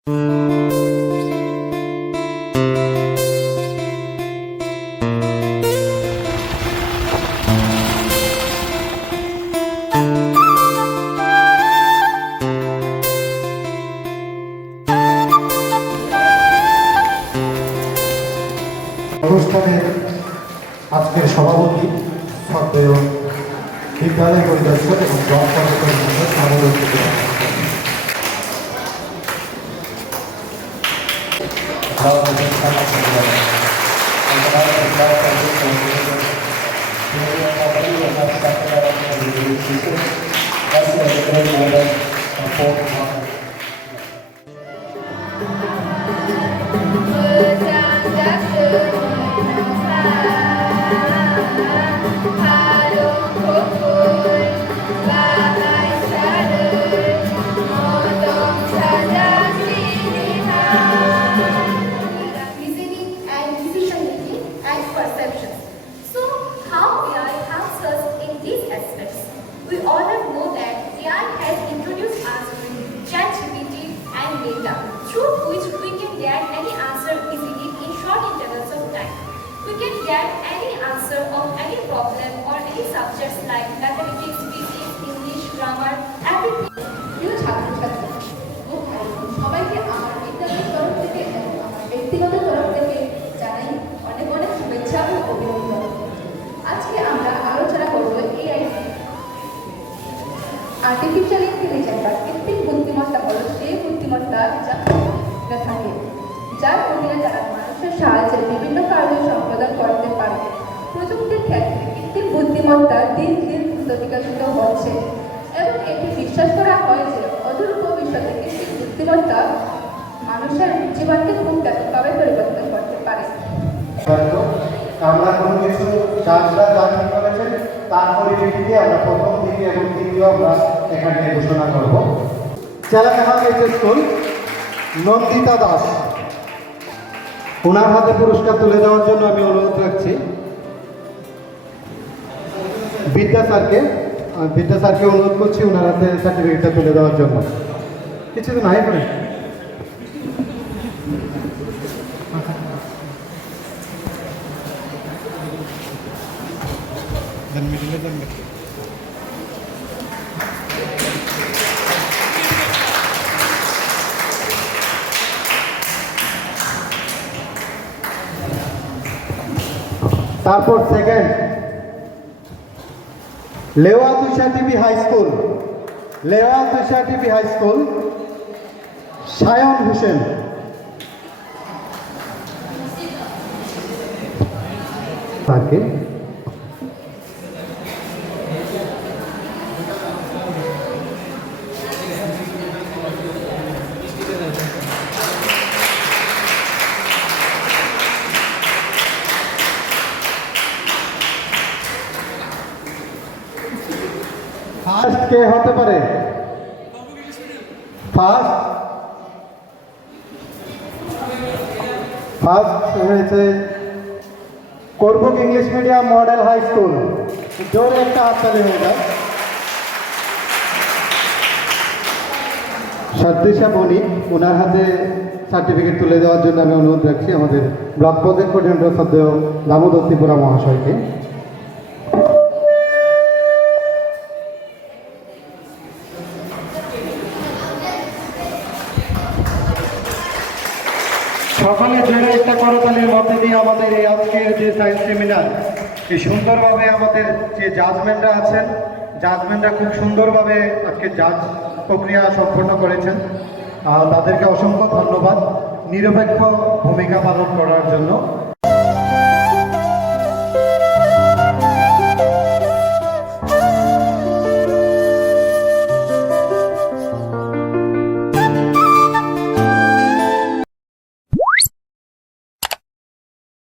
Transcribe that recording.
অনুষ্ঠানের আজকের সভাপতি শ্রদ্ধেয় বিদ্যালয় পরিদর্শক এবং ব্লক পরিদর্শক We all know that AI has introduced us with ChatGPT and data, through which we can get any answer easily in short intervals of time. We can get any answer of any problem or any subjects like mathematics, physics, English, grammar, everything. প্রিয় ছাত্রছাত্রী ও ভাই সবাইকে আমার বিদ্যালয়ের তরফ থেকে এবং আমার ব্যক্তিগত তরফ থেকে জানাই অনেক অনেক শুভেচ্ছা ও অভিনন্দন। আজকে আমরা আলোচনা করব এআই। আর্টিফিশিয়াল ইন্টেলিজেন্স বা কৃত্রিম বুদ্ধিমত্তা হলো সেই বুদ্ধিমত্তা যা থাকে, যার অধীনে তারা মানুষের সাহায্যে বিভিন্ন কার্য সম্পাদন করতে পারে। প্রযুক্তির ক্ষেত্রে কৃত্রিম বুদ্ধিমত্তা দিন দিন দ্রুত বিকশিত হচ্ছে এবং এটি বিশ্বাস করা হয় যে অদূর ভবিষ্যতে কৃত্রিম বুদ্ধিমত্তা মানুষের জীবনকে খুব ব্যাপকভাবে পরিবর্তন করতে পারে। আমরা কোনো কিছু যারা ঠিক করেছেন তার পরিপ্রেক্ষিতে আমরা প্রথম দিকে এবং তৃতীয় আমরা এখানে ঘোষণা করব। চেলাকাহাল স্কুল নন্দিতা দাস, ওনার হাতে পুরস্কার তুলে দেওয়ার জন্য আমি অনুরোধ রাখছি বিদ্যা স্যারকে অনুরোধ করছি ওনার হাতে সার্টিফিকেটটা তুলে দেওয়ার জন্য। কিছু তো নাই করে তারপর সেকেন্ড লেওয়া তুষা TV high school Sayan Hossain. তাকে ফার্স্ট কে হতে পারে? ফার্স্ট হয়েছে করবুক English medium model high school. জোরে একটা হাততালি হয়ে যায়। সদৃশা বণিক, ওনার হাতে সার্টিফিকেট তুলে দেওয়ার জন্য আমি অনুরোধ রাখছি আমাদের ব্লক প্রজেক্ট কোঅর্ডিনেটর শ্রদ্ধেয় দামোদর ত্রিপুরা মহাশয়কে। সকলের জন্য একটা করতালির মধ্যে দিয়ে আমাদের এই আজকের যে সায়েন্স সেমিনার এই সুন্দরভাবে আমাদের যে জাজমেন্টরা আছেন, জাজমেন্টরা খুব সুন্দরভাবে আজকে জাজ প্রক্রিয়া সম্পন্ন করেছেন। তাদেরকে অসংখ্য ধন্যবাদ নিরপেক্ষ ভূমিকা পালন করার জন্য।